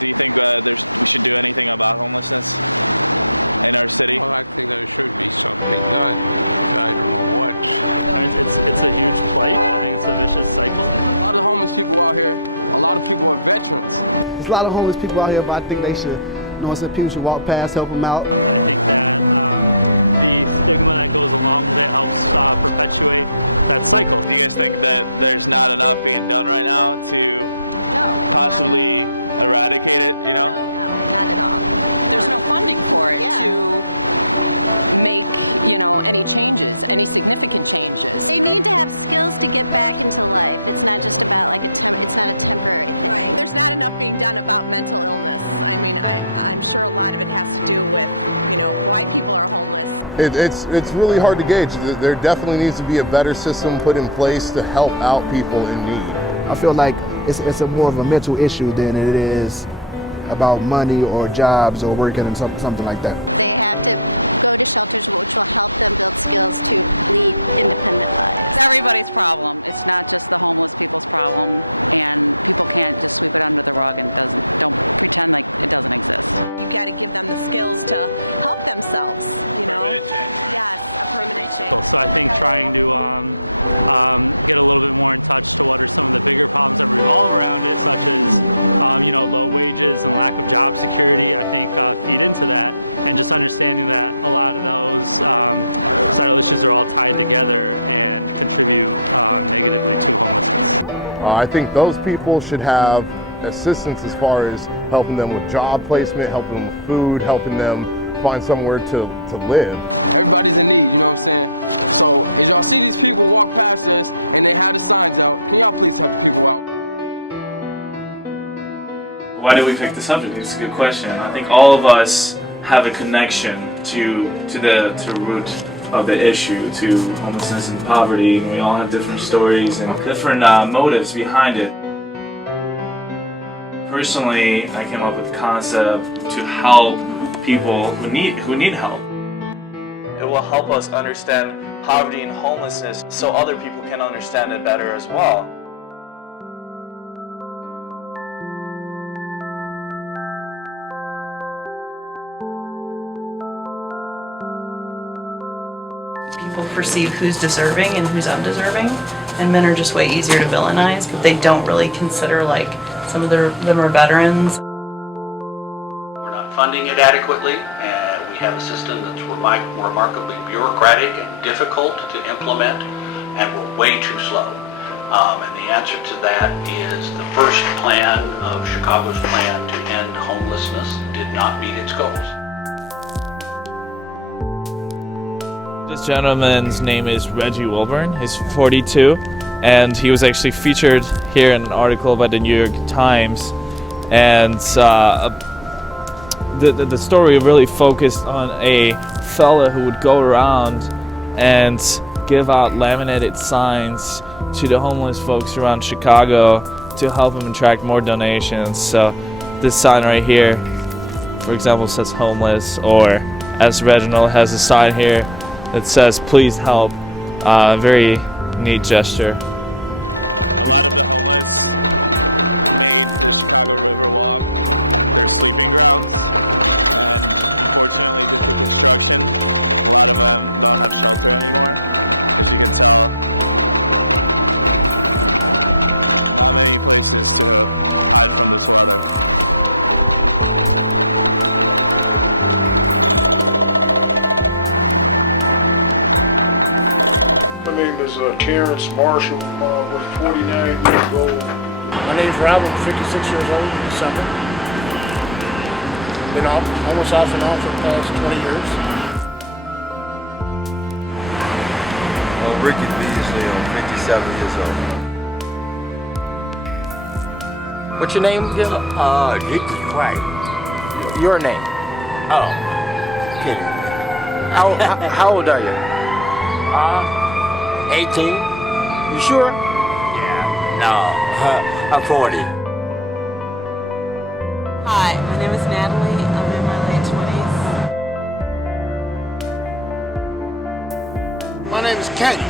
Do you think we should do anything about homelessness in our city? Well, I think there should be something done. I don't know what. I mean, it's a huge plight. I think it's a vicious cycle. A lot of homeless people out here. A lot of people are veterans. There's a lot of homeless people out here, but I think they should, people should walk past, help them out. I think that the stigma that goes along with it helps perpetuate that cycle. Do you guys think that there's not enough being done right now to possibly eradicate it, you know? No, not at all. There's no funding for it to make, any changes, any significant changes. They need to have skills to get back into life. It's not just about like it's not a temporary thing. Right. There's not enough being done about mental illness. I mean, I'm sure a lot of it has to do with, why people are homeless. It's really hard to gauge. There definitely needs to be a better system put in place to help out people in need. I feel like it's a more of a mental issue than it is about money or jobs or working and something like that. They have to go to shelters which will help them build skills to lead independent lives. It's everybody's problem. It's not just the homeless people's problem, and people can't just sweep it under the rug and don't pretend like it doesn't exist. You got to give them the skills to help themselves, Permanent change. Yes, a permanent change. So I think trying to get a little bit more in touch to what are some of the bigger problems that revolve around it, such as low wages and lack of job security, I think feed into that, and just understanding that a lot of those societal issues are all tied together and contribute negatively to homelessness. I think those people should have assistance as far as helping them with job placement, helping them with food, helping them find somewhere to live. Everybody's in need, you know what I'm saying? So as y'all see these people walk past us and they have the signs out, can y'all please help the people out? Why did we pick the subject? It's a good question. I think all of us have a connection to the root of the issue, to homelessness and poverty. We all have different stories and different motives behind it. Personally, I came up with the concept to help people who need help. It will help us understand poverty and homelessness so other people can understand it better as well. People perceive who's deserving and who's undeserving, and men are just way easier to villainize, but they don't really consider like some of them are veterans. We're not funding it adequately, and we have a system that's remarkably bureaucratic and difficult to implement, and we're way too slow. And the answer to that is the first plan of Chicago's plan to end homelessness did not meet its goals. This gentleman's name is Reggie Wilburn. He's 42, and he was actually featured here in an article by the New York Times. And the story really focused on a fella who would go around and give out laminated signs to the homeless folks around Chicago to help him attract more donations. So this sign right here, for example, says homeless, or as Reginald has a sign here that says please help. Very neat gesture. A lot of the homeless made the Chicago River Walk their sleeping grounds, and unfortunately due to construction a lot of them don't have shelter anymore. As you can tell, not many places to hide from this weather. My name is Terrence Marshall, was 49 years old. My name is Robert, 56 years old in December. Been almost off and on for the past 20 years. Ricky Beasley, I'm 57 years old. What's your name again? Dickie White. Your name? Oh, kidding. How old are you? 18? You sure? Yeah. No, I'm 40. Hi, my name is Natalie. I'm in my late 20s. My name is Kenny.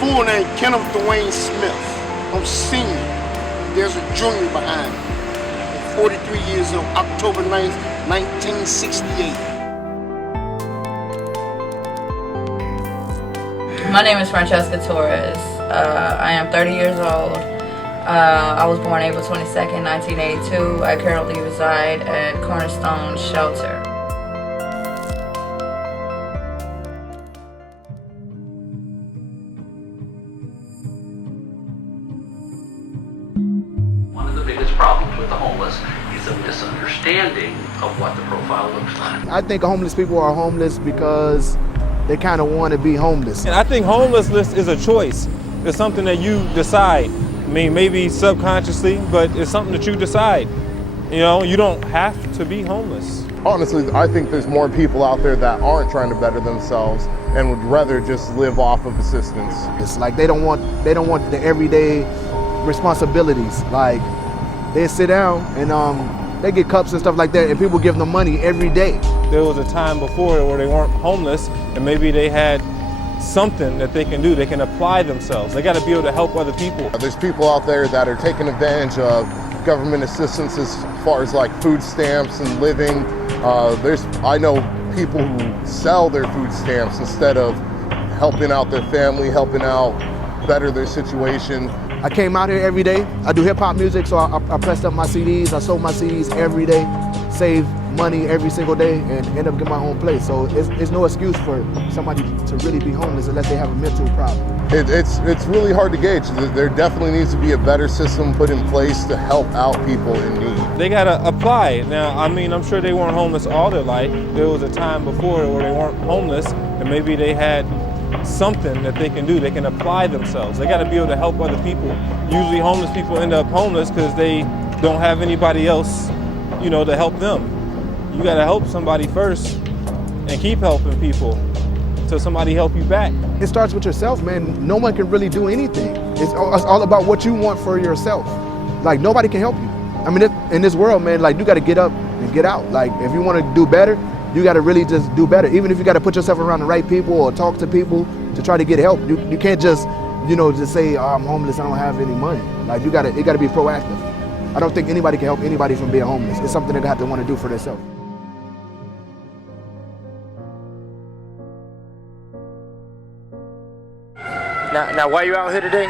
Full name Kenneth Dwayne Smith. I'm senior. There's a junior behind me. 43 years old, October 9th, 1968. My name is Francesca Torres. I am 30 years old. I was born April 22nd, 1982. I currently reside at Cornerstone Shelter. One of the biggest problems with the homeless is a misunderstanding of what the profile looks like. I think homeless people are homeless because they kind of want to be homeless. And I think homelessness is a choice. It's something that you decide. I mean, maybe subconsciously, but it's something that you decide. You know, you don't have to be homeless. Honestly, I think there's more people out there that aren't trying to better themselves and would rather just live off of assistance. It's like they don't want the everyday responsibilities. Like they sit down and they get cups and stuff like that, and people give them money every day. There was a time before where they weren't homeless, and maybe they had something that they can do. They can apply themselves. They got to be able to help other people. There's people out there that are taking advantage of government assistance as far as like food stamps and living. I know people who sell their food stamps instead of helping out their family, helping out better their situation. I came out here every day. I do hip hop music, so I pressed up my CDs. I sold my CDs every day, saved money every single day, and end up getting my own place. So it's no excuse for somebody to really be homeless unless they have a mental problem. It's really hard to gauge. There definitely needs to be a better system put in place to help out people in need. They got to apply. Now, I mean, I'm sure they weren't homeless all their life. There was a time before where they weren't homeless, and maybe they had something that they can do. They can apply themselves. They got to be able to help other people. Usually homeless people end up homeless because they don't have anybody else, you know, to help them. You got to help somebody first and keep helping people until somebody help you back. It starts with yourself, man. No one can really do anything. It's all about what you want for yourself. Like, nobody can help you. I mean, in this world, man, like, you got to get up and get out. Like, if you want to do better, you got to really just do better. Even if you got to put yourself around the right people or talk to people to try to get help. You can't just, you know, just say, oh, I'm homeless, I don't have any money. Like, it got to be proactive. I don't think anybody can help anybody from being homeless. It's something they have to want to do for themselves. Now, why you out here today?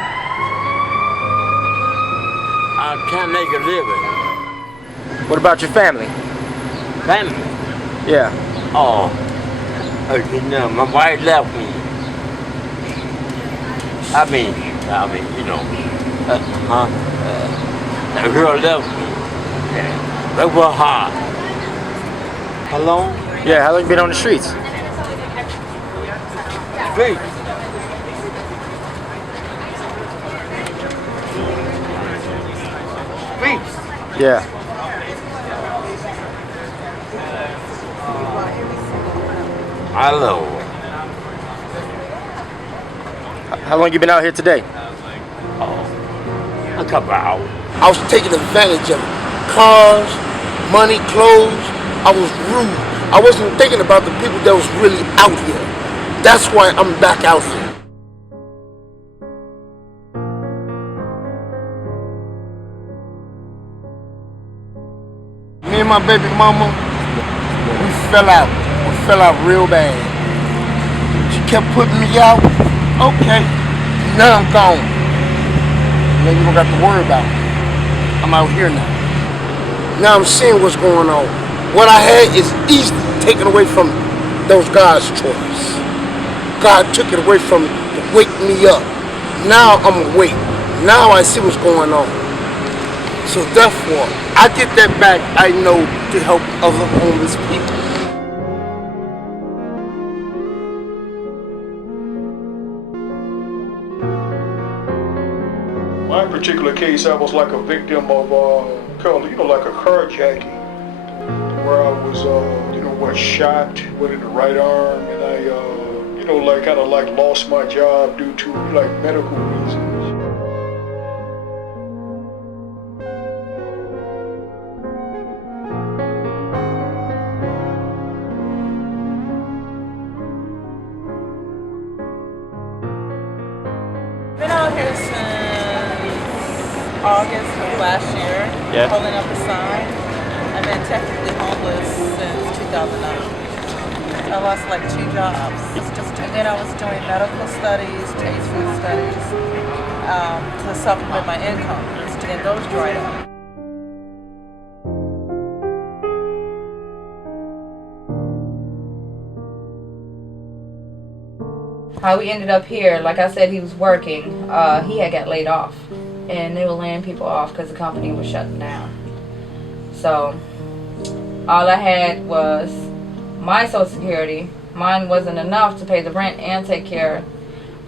I can't make a living. What about your family? Family? Yeah. Oh, you know, my wife left me. I mean, you know, the girl left me. That was hard. How long? Yeah, how long you been on the streets? Streets? Yeah. I know. How long you been out here today? Oh, a couple hours. I was taking advantage of it. Cars, money, clothes. I was rude. I wasn't thinking about the people that was really out here. That's why I'm back out here. Me and my baby mama, we fell out. We fell out real bad. She kept putting me out. Okay, now I'm gone. Now you don't got to worry about me. I'm out here now. Now I'm seeing what's going on. What I had is easily taken away from me. That was God's choice. God took it away from me to wake me up. Now I'm awake. Now I see what's going on. So therefore, I get that back, I know, to help other homeless people. My particular case, I was like a victim of, like a carjacking, where I was, shot, went in the right arm, and I, kind of lost my job due to medical reasons. Been out here since August of last year, Yeah. holding up a sign. I've been technically homeless since 2009. I lost like 2 jobs. And then I was doing medical studies, taste food studies, to supplement my income. And those dried up. How we ended up here, like I said, he was working. He had got laid off, and they were laying people off because the company was shutting down. So all I had was my Social Security. Mine wasn't enough to pay the rent and take care of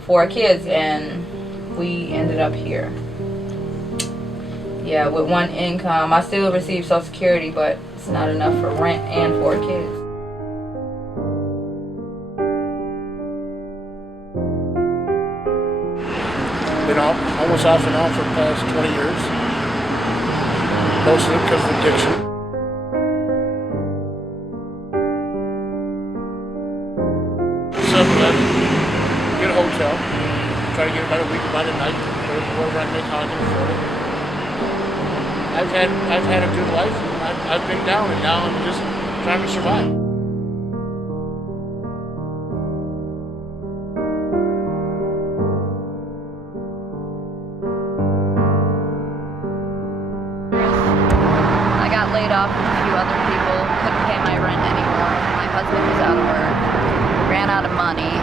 4 kids, and we ended up here. Yeah, with 1 income. I still receive Social Security, but it's not enough for rent and 4 kids. Been almost off and on for the past 20 years. Mostly because of addiction. 7-Eleven, get a hotel, try to get about a week, about a night, whatever I make, how I can afford it. I've had a good life. I've been down, and now I'm just trying to survive. laid off with a few other people, couldn't pay my rent anymore. My husband was out of work, ran out of money.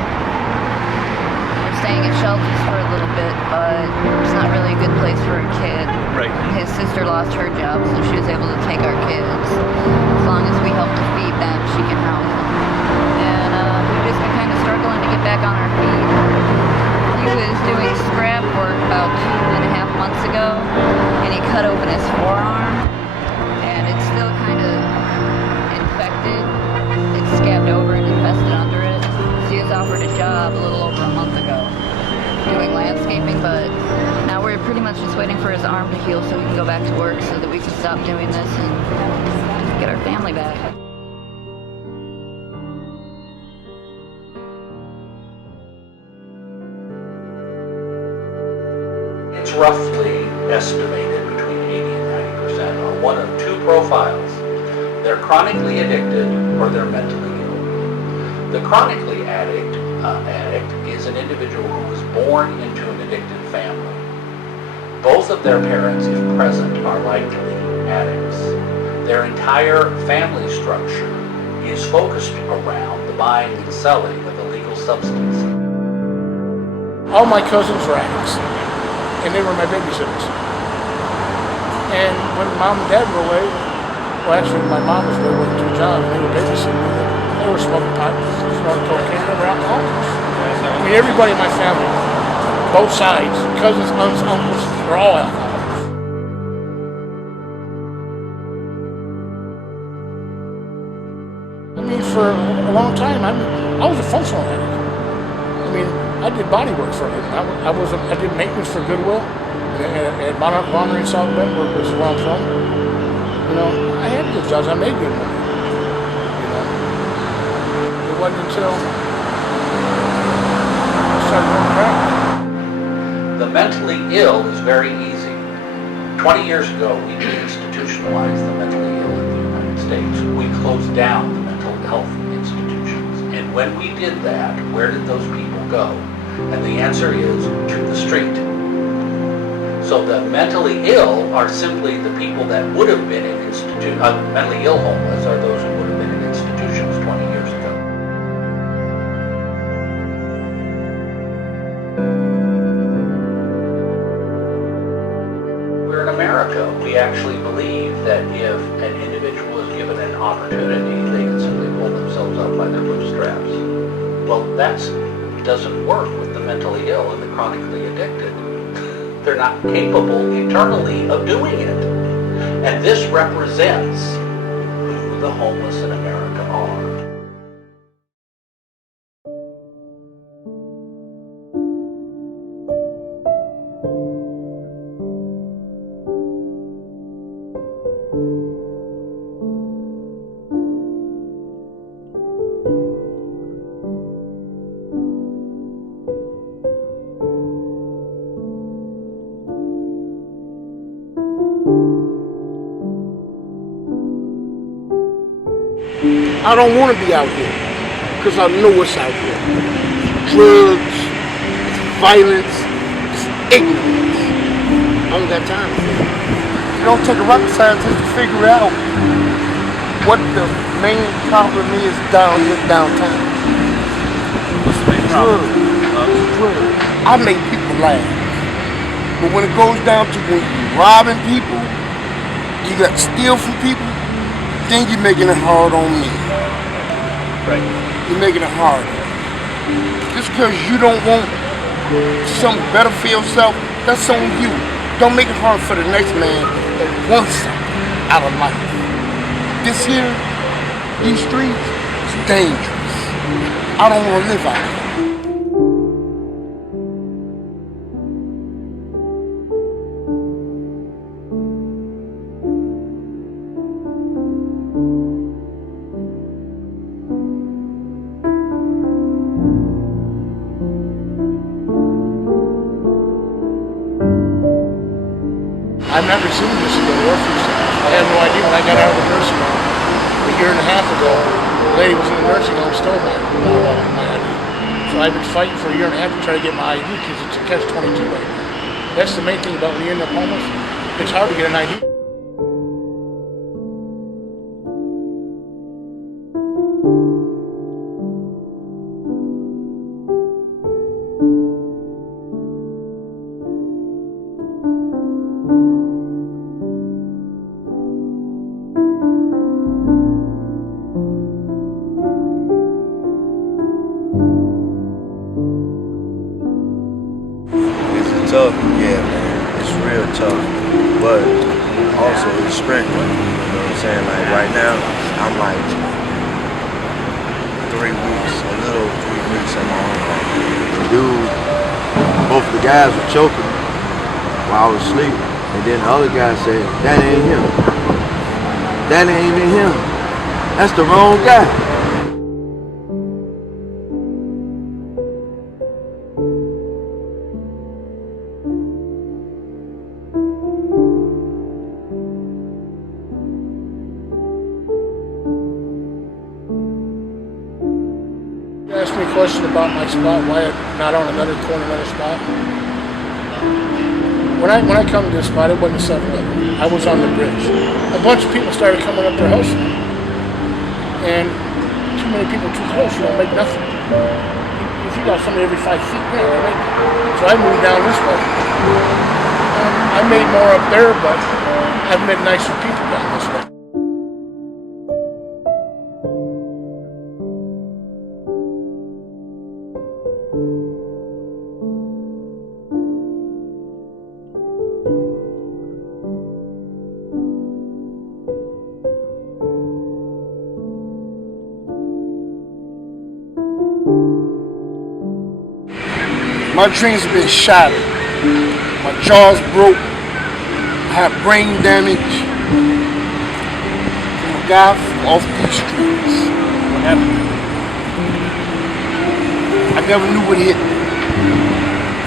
We're staying at shelters for a little bit, but it's not really a good place for a kid. Right. His sister lost her job, so she was able to take our kids. As long as we help to feed them, she can house them. And we've just been kind of struggling to get back on our feet. He was doing scrap work about 2.5 months ago, and he cut open his forearm. It's roughly estimated between 80 and 90% are one of two profiles. They're chronically addicted or they're mentally ill. The chronically addict is an individual who was born into an addicted family. Both of their parents, if present, are likely addicts. Their entire family structure is focused around the buying and selling of illegal substances. All my cousins were addicts, and they were my babysitters. And when mom and dad were away, well actually my mom was away working 2 jobs, and they were babysitting me. They were smoking pot, smoking cocaine, they were alcoholics. I mean, everybody in my family, both sides, cousins, aunts, uncles, were all alcoholics. I mean, for a long time, I was a functional addict. I mean, I did body work for a living. I did maintenance for Goodwill at Monarch Laundry in South Bend, which is where I'm from. You know, I had good jobs. I made good money. You know, it wasn't until I started going crack. The mentally ill is very easy. 20 years ago, we deinstitutionalized the mentally ill in the United States. We closed down the mental health institutions. And when we did that, where did those people go? And the answer is to the street. So the mentally ill are simply the people that would have been in mentally ill homeless are those who would have been in institutions 20 years ago. We're in America. We actually believe that if an individual is given an opportunity, they can simply pull themselves up by their bootstraps. Well, that doesn't work with the mentally ill and the chronically addicted. They're not capable internally of doing it. And this represents who the homeless in America are. I don't want to be out here because I know what's out there. Drugs, it's violence, it's ignorance. I don't got time for it. You don't take a rocket scientist to figure out what the main problem is down here downtown. It's drugs. I make people laugh. But when it goes down to when you're robbing people, you got to steal from people, then you're making it hard on me. Right. You're making it hard. Just because you don't want something better for yourself, that's on you. Don't make it hard for the next man that wants something out of life. This here, these streets, it's dangerous. I don't want to live out here. I've never seen this in the orphanage. I had no idea when I got out of the nursing home a year and a half ago. The lady was in the nursing home still there. My ID. So I've been fighting for a year and a half to try to get my ID because it's a catch-22 right now. That's the main thing about when you end up homeless. It's hard to get an ID. Tough, yeah, man. It's real tough, but also it's strength. You know what I'm saying? Like right now, I'm like 3 weeks, a little 3 weeks in my own life. The dude, both of the guys were choking while I was asleep, and then the other guy said, "That ain't him. That ain't even him. That's the wrong guy." Asked me a question about my spot, why I'm not on another corner, another spot. When I come to this spot, it wasn't a 7-Eleven. I was on the bridge. A bunch of people started coming up their house, and too many people too close, you don't make nothing. If you got somebody every 5 feet, yeah, you make it. So I moved down this way. I made more up there, but I've met nicer people down this way. My dreams have been shattered. My jaw's broke. I have brain damage from a guy off these streets. I never knew what hit me.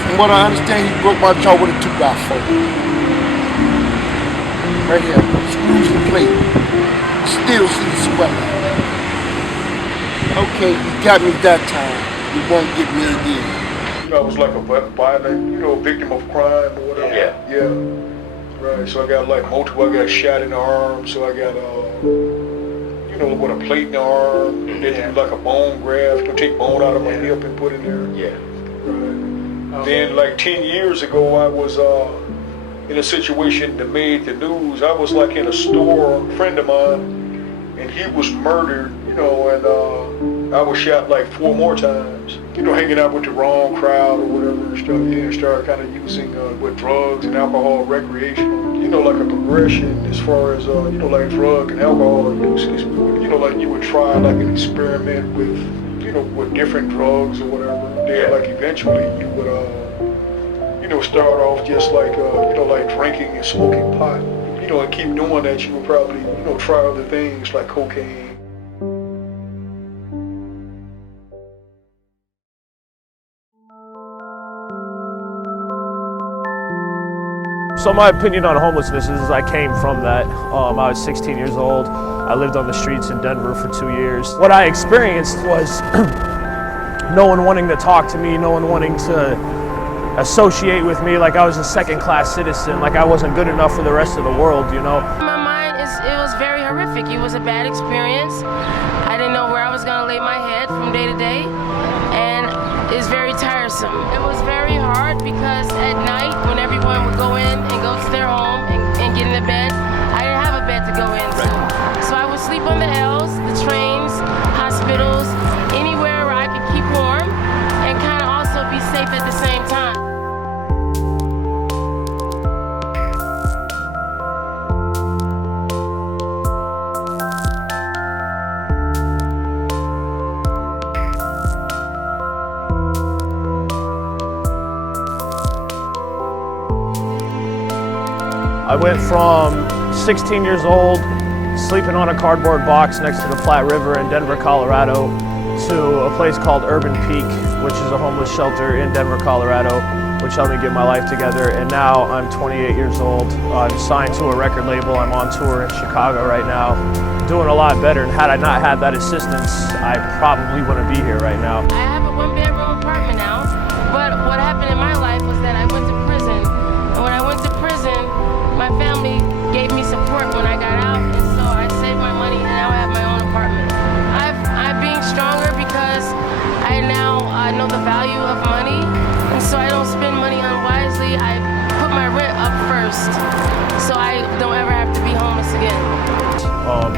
From what I understand, he broke my jaw with a 2x4. Right here, screws and plate. Still see the swelling. Okay, he got me that time. He won't get me again. I was like a violent, victim of crime or whatever. Yeah. Right. So I got like multiple. I got shot in the arm. So I got, with a plate in the arm. And then do like a bone graft. Take bone out of my hip and put it there. Yeah. Right. Then like 10 years ago, I was in a situation that made the news. I was like in a store, a friend of mine, and he was murdered. And I was shot like 4 more times. Hanging out with the wrong crowd or whatever and stuff. And started kind of using with drugs and alcohol recreational. Like a progression as far as like drug and alcohol use. Because we would, like you would try like an experiment with, with different drugs or whatever. Then like eventually you would, start off just like like drinking and smoking pot. And keep doing that. You would probably, try other things like cocaine. So my opinion on homelessness is I came from that. I was 16 years old. I lived on the streets in Denver for 2 years. What I experienced was no one wanting to talk to me, no one wanting to associate with me like I was a second-class citizen, like I wasn't good enough for the rest of the world, you know? I went from 16 years old, sleeping on a cardboard box next to the Platte River in Denver, Colorado, to a place called Urban Peak, which is a homeless shelter in Denver, Colorado, which helped me get my life together. And now I'm 28 years old. I'm signed to a record label. I'm on tour in Chicago right now, doing a lot better. And had I not had that assistance, I probably wouldn't be here right now.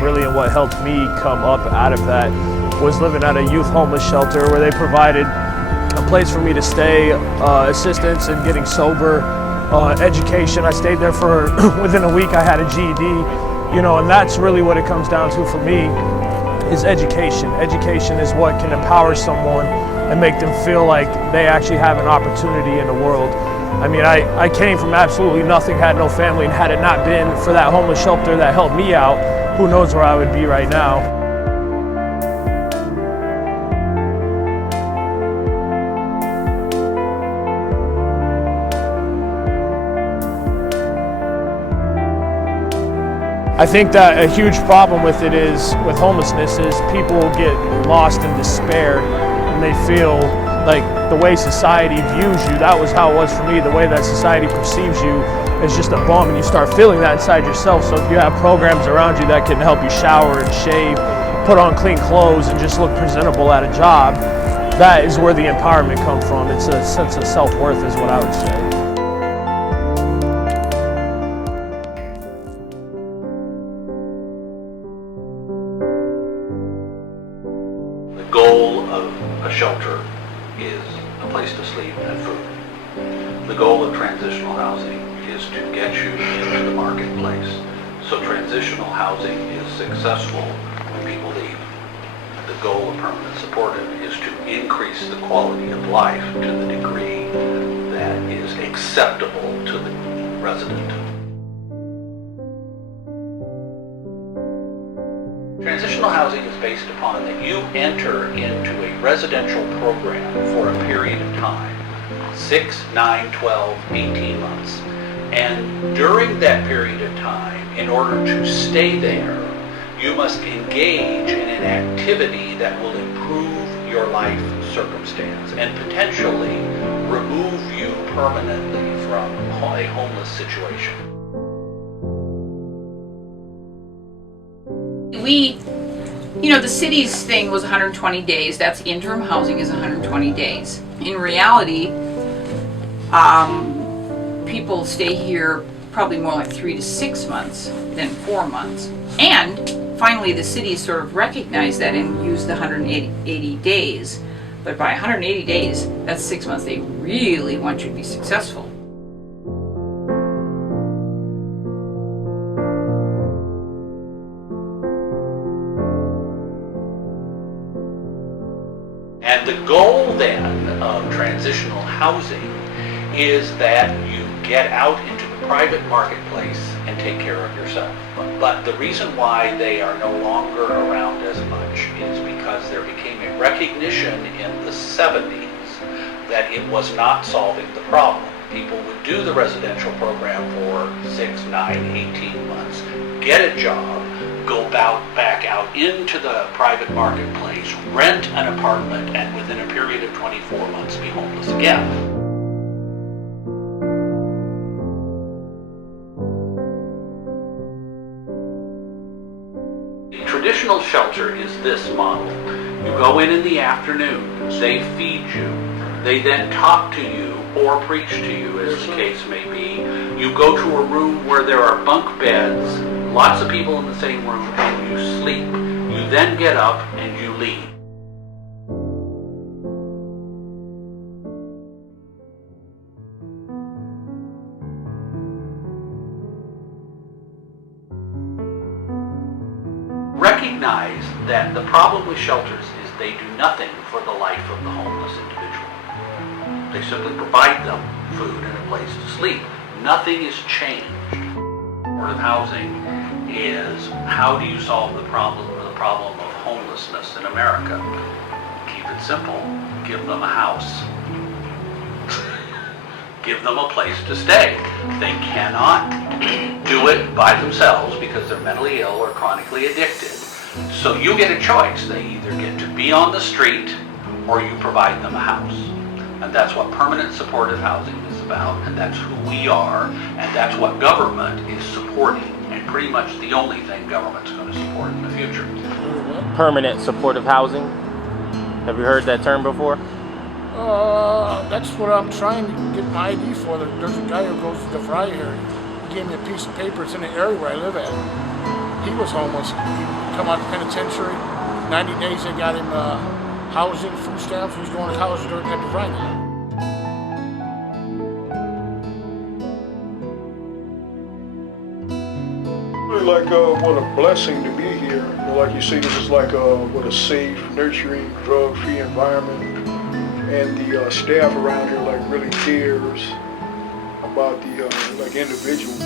Really, and what helped me come up out of that was living at a youth homeless shelter where they provided a place for me to stay, assistance in getting sober, education. I stayed there for within a week I had a GED, you know, and that's really what it comes down to for me is education. Education is what can empower someone and make them feel like they actually have an opportunity in the world. I mean, I came from absolutely nothing, had no family, and had it not been for that homeless shelter that helped me out, who knows where I would be right now. I think that a huge problem with it is, with homelessness, is people get lost in despair and they feel like the way society views you, that was how it was for me, the way that society perceives you is just a bum, and you start feeling that inside yourself. So if you have programs around you that can help you shower and shave, put on clean clothes, and just look presentable at a job, that is where the empowerment comes from. It's a sense of self-worth is what I would say. The goal of a shelter is a place to sleep and food. The goal of transitional housing is to get you into the marketplace. So transitional housing is successful when people leave. The goal of permanent supportive is to increase the quality of life to the degree that is acceptable to the resident. Transitional housing is based upon that you enter into a residential program for a period of time, 6, 9, 12, 18 months. And during that period of time, in order to stay there, you must engage in an activity that will improve your life circumstance and potentially remove you permanently from a homeless situation. The city's thing was 120 days. That's interim housing is 120 days. In reality, people stay here probably more like 3 to 6 months than 4 months. And finally, the city sort of recognized that and used the 180 days. But by 180 days, that's 6 months. They really want you to be successful. And the goal then of transitional housing is that you get out into the private marketplace and take care of yourself. But the reason why they are no longer around as much is because there became a recognition in the 70s that it was not solving the problem. People would do the residential program for 6, 9, 18 months, get a job, go back out into the private marketplace, rent an apartment, and within a period of 24 months be homeless again. The traditional shelter is this model. You go in the afternoon, they feed you, they then talk to you or preach to you, as the case may be. You go to a room where there are bunk beds, lots of people in the same room, and you sleep. You then get up and you leave. Recognize that the problem with shelters is they do nothing for the life of the homeless individual. They simply provide them food and a place to sleep. Nothing is changed. Supportive housing is, how do you solve the problem of homelessness in America? Keep it simple. Give them a house. Give them a place to stay. They cannot do it by themselves because they're mentally ill or chronically addicted. So you get a choice. They either get to be on the street or you provide them a house. And that's what permanent supportive housing is about, and that's who we are, and that's what government is supporting, and pretty much the only thing government's going to support in the future. Permanent supportive housing. Have you heard that term before? That's what I'm trying to get my ID for. There's a guy who goes to the fry here. He gave me a piece of paper. It's in the area where I live at. He was homeless. He come out of the penitentiary. 90 days they got him housing, food stamps. He's going to college at the fry now. Really like what a blessing to be here. Like you say, this is like what a safe, nurturing, drug-free environment. And the staff around here like really cares about the like individual.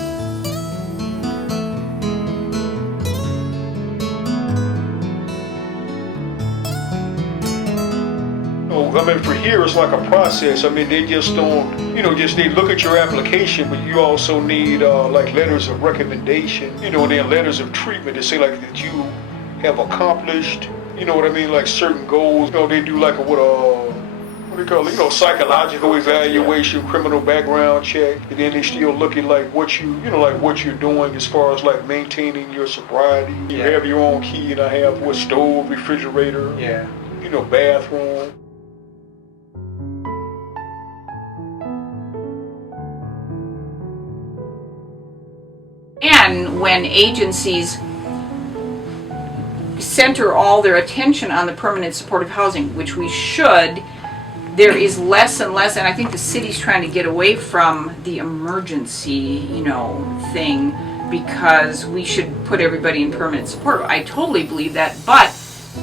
I mean, for here it's like a process. I mean, they just don't, they look at your application, but you also need like letters of recommendation, and then letters of treatment to say like that you have accomplished, like certain goals. They do like what do you call it? Psychological evaluation, criminal background check, and then they still look at like what what you're doing as far as like maintaining your sobriety. You have your own key, and I have stove, refrigerator, bathroom. And when agencies center all their attention on the permanent supportive housing, which we should, there is less and less, and I think the city's trying to get away from the emergency, thing, because we should put everybody in permanent support. I totally believe that, but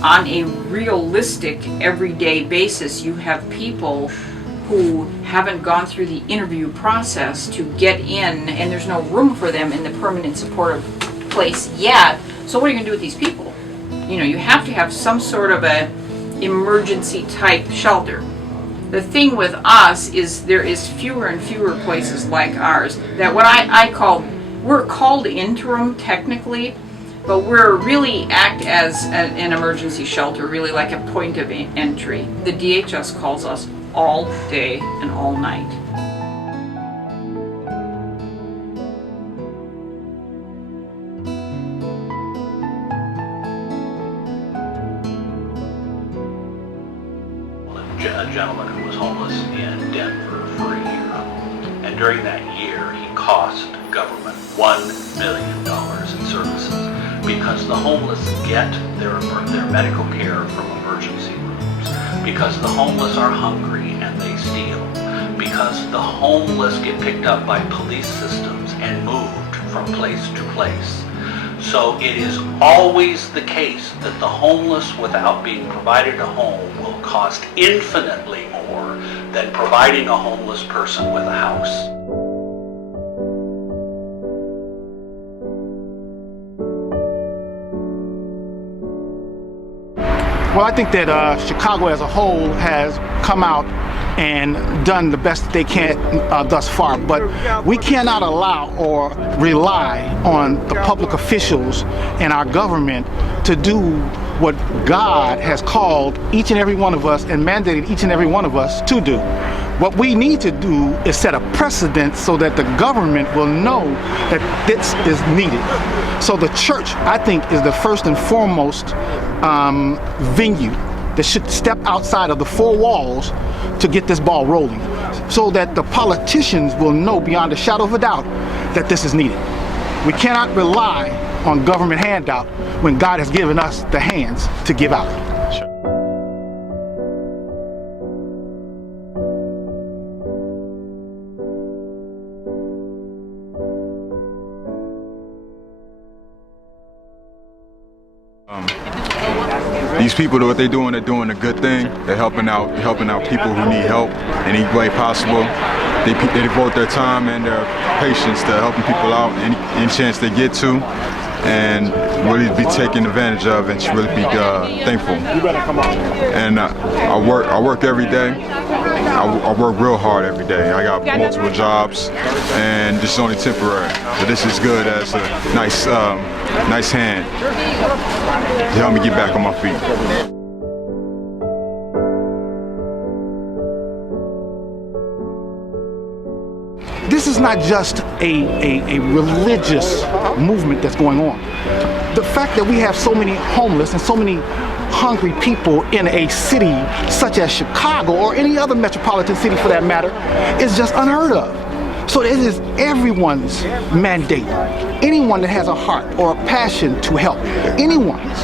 on a realistic, everyday basis, you have people who haven't gone through the interview process to get in, and there's no room for them in the permanent supportive place yet. So what are you going to do with these people? You have to have some sort of a emergency type shelter. The thing with us is there is fewer and fewer places like ours that what I call, we're called interim technically, but we're really act as an emergency shelter, really like a point of entry. The DHS calls us all day and all night. A gentleman who was homeless in Denver for a year. And during that year, he cost government $1 million in services because the homeless get their medical care from emergency rooms, because the homeless are hungry and they steal, because the homeless get picked up by police systems and moved from place to place. So it is always the case that the homeless, without being provided a home, will cost infinitely more than providing a homeless person with a house. Well, I think that Chicago as a whole has come out and done the best they can thus far. But we cannot allow or rely on the public officials and our government to do what God has called each and every one of us and mandated each and every one of us to do. What we need to do is set a precedent so that the government will know that this is needed. So the church, I think, is the first and foremost venue that should step outside of the four walls to get this ball rolling, so that the politicians will know beyond a shadow of a doubt that this is needed. We cannot rely on government handout when God has given us the hands to give out. These people, what they're doing a good thing. They're helping out people who need help in any way possible. They devote their time and their patience to helping people out any chance they get to, and really be taken advantage of and really be thankful. And I work every day. I work real hard every day. I got multiple jobs, and this is only temporary. So this is good as a nice hand to help me get back on my feet. This is not just a religious movement that's going on. The fact that we have so many homeless and so many hungry people in a city such as Chicago or any other metropolitan city for that matter is just unheard of. So it is everyone's mandate. Anyone that has a heart or a passion to help, anyone's.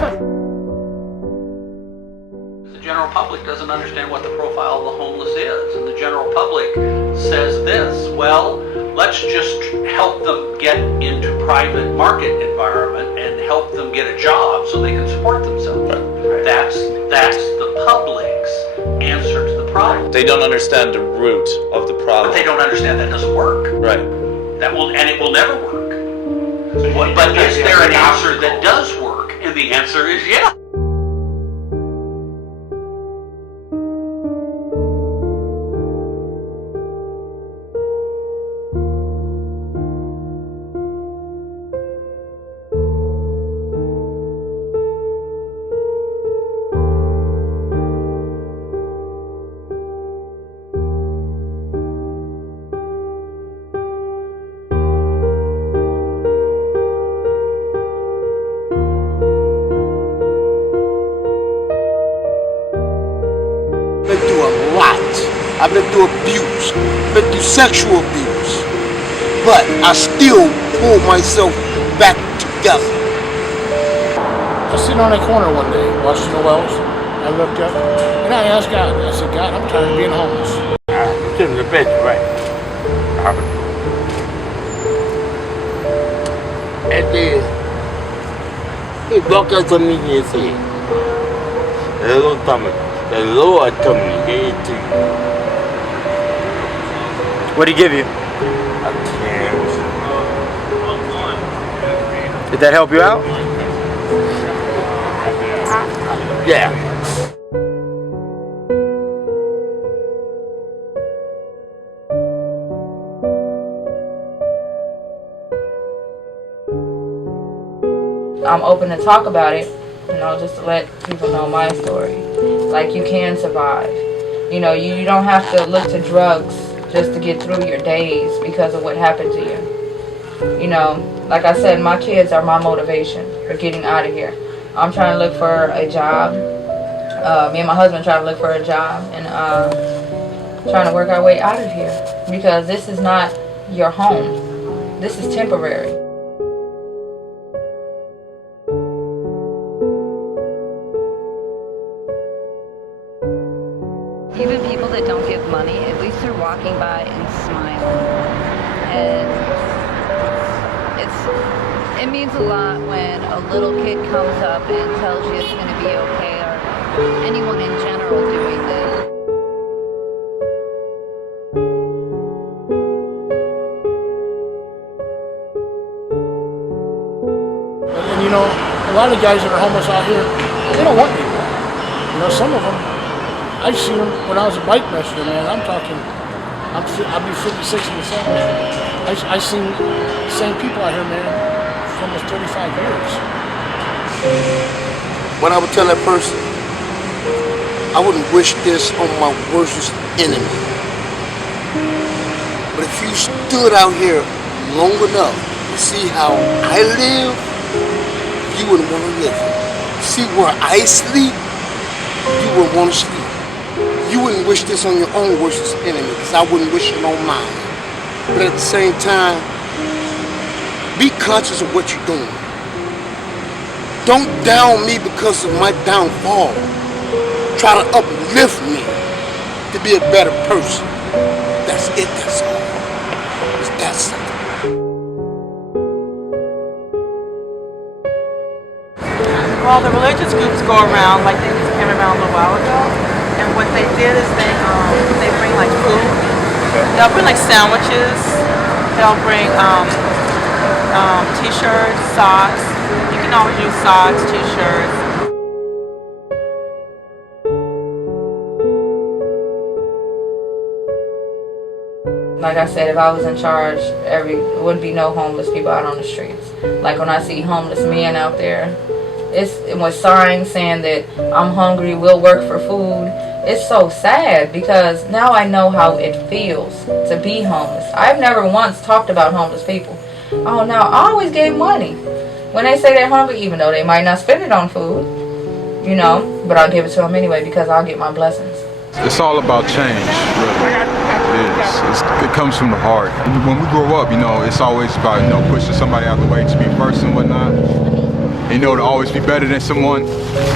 The general public doesn't understand what the profile of the homeless is, and the general public says this: well, let's just help them get into private market environment and help them get a job so they can support themselves. That's the public's answer to the problem. They don't understand the root of the problem. But they don't understand that doesn't work. Right. It will never work. But is there an answer that does work? And the answer is yeah. I've been through abuse, been through sexual abuse, but I still pull myself back together. I was sitting on a corner one day watching the wells. I looked up and I asked God, I said, God, I'm tired of being homeless. In the bed, right? And then he walked up to me and said, hello, Tommy. The Lord told me to give it to you. What did he give you? A chance. Did that help you out? Yeah. I'm open to talk about it, you know, just to let people know my story. Like, you can survive. You know, you don't have to look to drugs just to get through your days because of what happened to you. You know, like I said, my kids are my motivation for getting out of here. I'm trying to look for a job. Me and my husband trying to look for a job and trying to work our way out of here, because this is not your home. This is temporary. And you know, a lot of guys that are homeless out here, they don't want people. You know, some of them, I seen them when I was a bike messenger, man. I'm talking, I'll be 56 in December. I seen the same people out here, man, for almost 35 years. What I would tell that person, I wouldn't wish this on my worst enemy. But if you stood out here long enough to see how I live, you wouldn't want to live here. See where I sleep, you wouldn't want to sleep. You wouldn't wish this on your own worst enemy, because I wouldn't wish it on mine. But at the same time, be conscious of what you're doing. Don't down me because of my downfall. Try to uplift me to be a better person. That's it, that's all. It's that simple. Well, the religious groups go around, like they just came around a little while ago, and what they did is they bring like food. They'll bring like sandwiches. They'll bring t-shirts, socks. You can always use socks, t-shirts. Like I said, if I was in charge, there wouldn't be no homeless people out on the streets. Like when I see homeless men out there, it was signs saying that I'm hungry, we'll work for food. It's so sad because now I know how it feels to be homeless. I've never once talked about homeless people. Oh no, I always gave money. When they say they're hungry, even though they might not spend it on food, you know, but I'll give it to them anyway because I'll get my blessings. It's all about change, really. It comes from the heart. When we grow up, you know, it's always about, you know, pushing somebody out of the way to be first and whatnot. You know, to always be better than someone,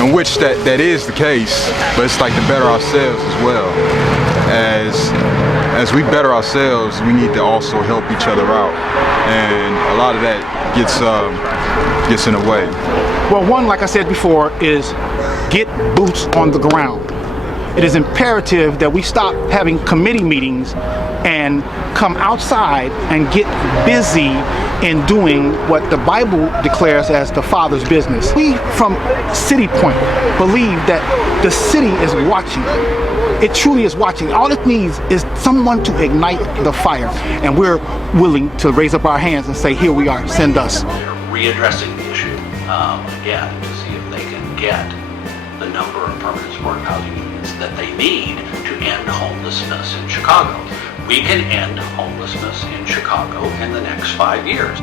in which that is the case, but it's like to better ourselves as well. As we better ourselves, we need to also help each other out, and a lot of that gets in the way. Well, one, like I said before, is get boots on the ground. It is imperative that we stop having committee meetings and come outside and get busy in doing what the Bible declares as the Father's business. We from City Point believe that the city is watching. It truly is watching. All it needs is someone to ignite the fire, and we're willing to raise up our hands and say, here we are, send us. They're readdressing the issue again to see if they can get the number of permanent supportive housing units that they need to end homelessness in Chicago. We can end homelessness in Chicago in the next 5 years.